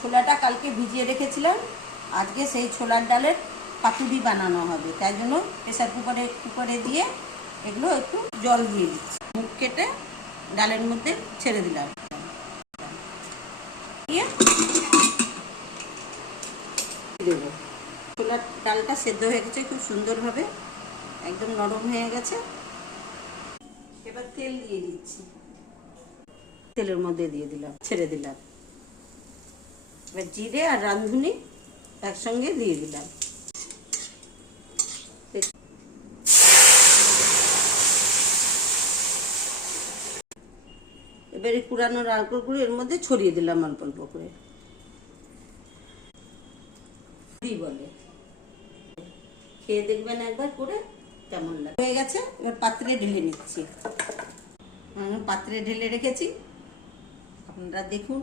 ছোলাটা কালকে ভিজিয়ে রেখেছিলাম, আজকে সেই ছোলার ডালের পাতুরি বানানো হবে। তাই জন্য প্রেসার কুকারে দিয়ে এগুলো একটু জল দিয়ে দিচ্ছি, মুখ কেটে ডালের মধ্যে ছেড়ে দিলাম। দিয়ে দেবো। ছোলার ডালটা সেদ্ধ হয়ে গেছে খুব সুন্দরভাবে, একদম নরম হয়ে গেছে। এবার তেল দিয়ে দিচ্ছি, তেলের মধ্যে দিয়ে দিলাম, ছেড়ে দিলাম। এবার জিরে আর রাঁধুনি একসঙ্গে দিয়ে দিলাম। এবারে কুড়ানো নারকেলগুলো এর মধ্যে ছড়িয়ে দিলাম অল্প অল্প করে। বলে খেয়ে দেখবেন একবার করে কেমন লাগে। হয়ে গেছে, এবার পাত্রে ঢেলে নিচ্ছি। পাত্রে ঢেলে রেখেছি, আপনারা দেখুন।